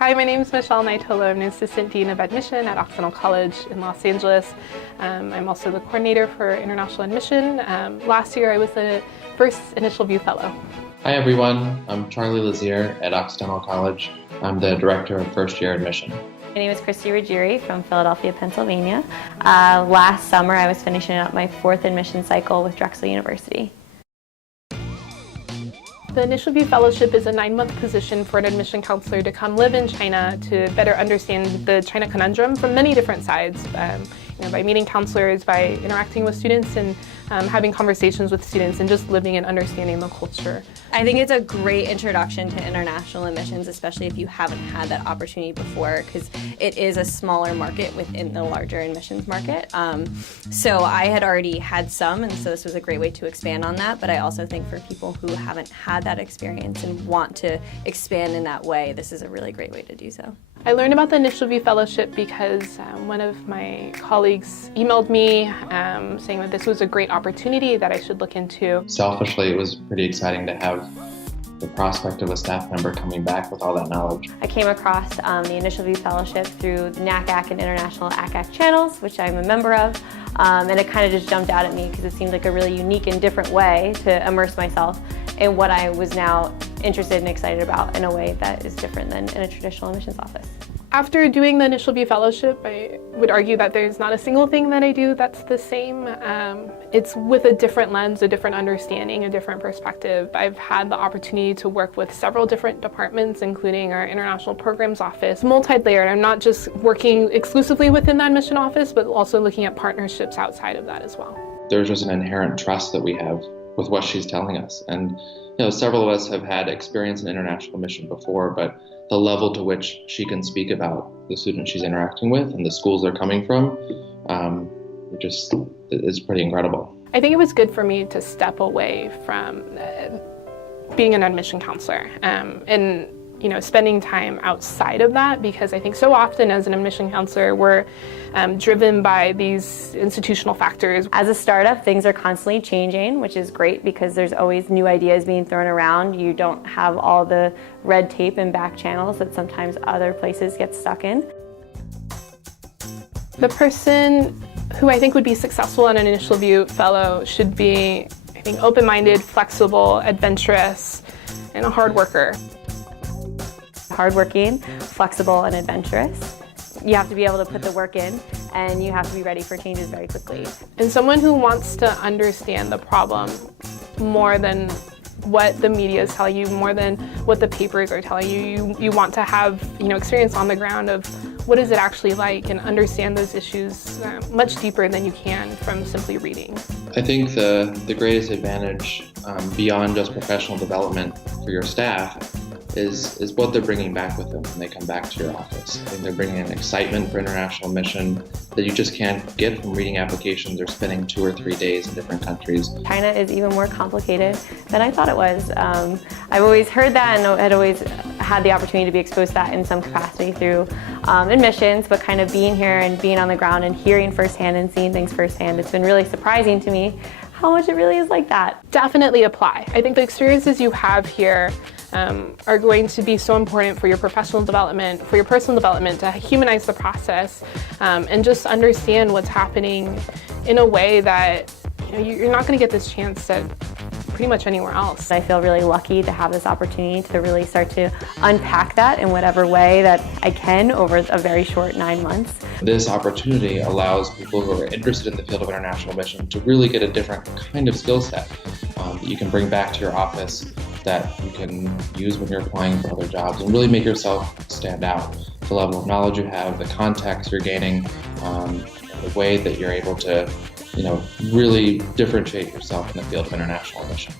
Hi, my name is Michelle Naitola. I'm an Assistant Dean of Admission at Occidental College in Los Angeles. I'm also the coordinator for international admission. Last year I was the first InitialView Fellow. Hi everyone, I'm Charlie Lazier at Occidental College. I'm the Director of First Year Admission. My name is Christy Ruggieri from Philadelphia, Pennsylvania. Last summer I was finishing up my 4th admission cycle with Drexel University. The InitialView Fellowship is a 9-month position for an admission counselor to come live in China to better understand the China conundrum from many different sides. By meeting counselors, by interacting with students, and having conversations with students, and just living and understanding the culture. I think it's a great introduction to international admissions, especially if you haven't had that opportunity before, because it is a smaller market within the larger admissions market. So I had already had some, and so this was a great way to expand on that, but I also think for people who haven't had that experience and want to expand in that way, this is a really great way to do so. I learned about the InitialView Fellowship because one of my colleagues emailed me saying that this was a great opportunity that I should look into. Selfishly, it was pretty exciting to have the prospect of a staff member coming back with all that knowledge. I came across the InitialView Fellowship through the NACAC and International ACAC channels, which I'm a member of, and it kind of just jumped out at me because it seemed like a really unique and different way to immerse myself in what I was now interested and excited about in a way that is different than in a traditional admissions office. After doing the InitialView Fellowship, I would argue that there's not a single thing that I do that's the same. It's with a different lens, a different understanding, a different perspective. I've had the opportunity to work with several different departments, including our International Programs Office, multi-layered. I'm not just working exclusively within the admission office, but also looking at partnerships outside of that as well. There's just an inherent trust that we have with what she's telling us. And several of us have had experience in international admission before, but the level to which she can speak about the students she's interacting with and the schools they're coming from, is pretty incredible. I think it was good for me to step away from being an admission counselor and spending time outside of that, because I think so often as an admission counselor we're driven by these institutional factors. As a startup, things are constantly changing, which is great because there's always new ideas being thrown around. You don't have all the red tape and back channels that sometimes other places get stuck in. The person who I think would be successful in an InitialView Fellow should be, I think, open-minded, flexible, adventurous, and a hard worker. Hardworking, flexible, and adventurous. You have to be able to put the work in, and you have to be ready for changes very quickly. And someone who wants to understand the problem more than what the media is telling you, more than what the papers are telling you. You want to have experience on the ground of what is it actually like, and understand those issues much deeper than you can from simply reading. I think the greatest advantage beyond just professional development for your staff is what they're bringing back with them when they come back to your office. I think they're bringing an excitement for international admission that you just can't get from reading applications or spending 2 or 3 days in different countries. China is even more complicated than I thought it was. I've always heard that and had always had the opportunity to be exposed to that in some capacity through admissions, but kind of being here and being on the ground and hearing firsthand and seeing things firsthand, it's been really surprising to me how much it really is like that. Definitely apply. I think the experiences you have here are going to be so important for your professional development, for your personal development, to humanize the process and just understand what's happening in a way that you're not going to get this chance at pretty much anywhere else. I feel really lucky to have this opportunity to really start to unpack that in whatever way that I can over a very short 9 months. This opportunity allows people who are interested in the field of international admission to really get a different kind of skill set that you can bring back to your office, that you can use when you're applying for other jobs, and really make yourself stand out. The level of knowledge you have, the context you're gaining, the way that you're able to really differentiate yourself in the field of international admission.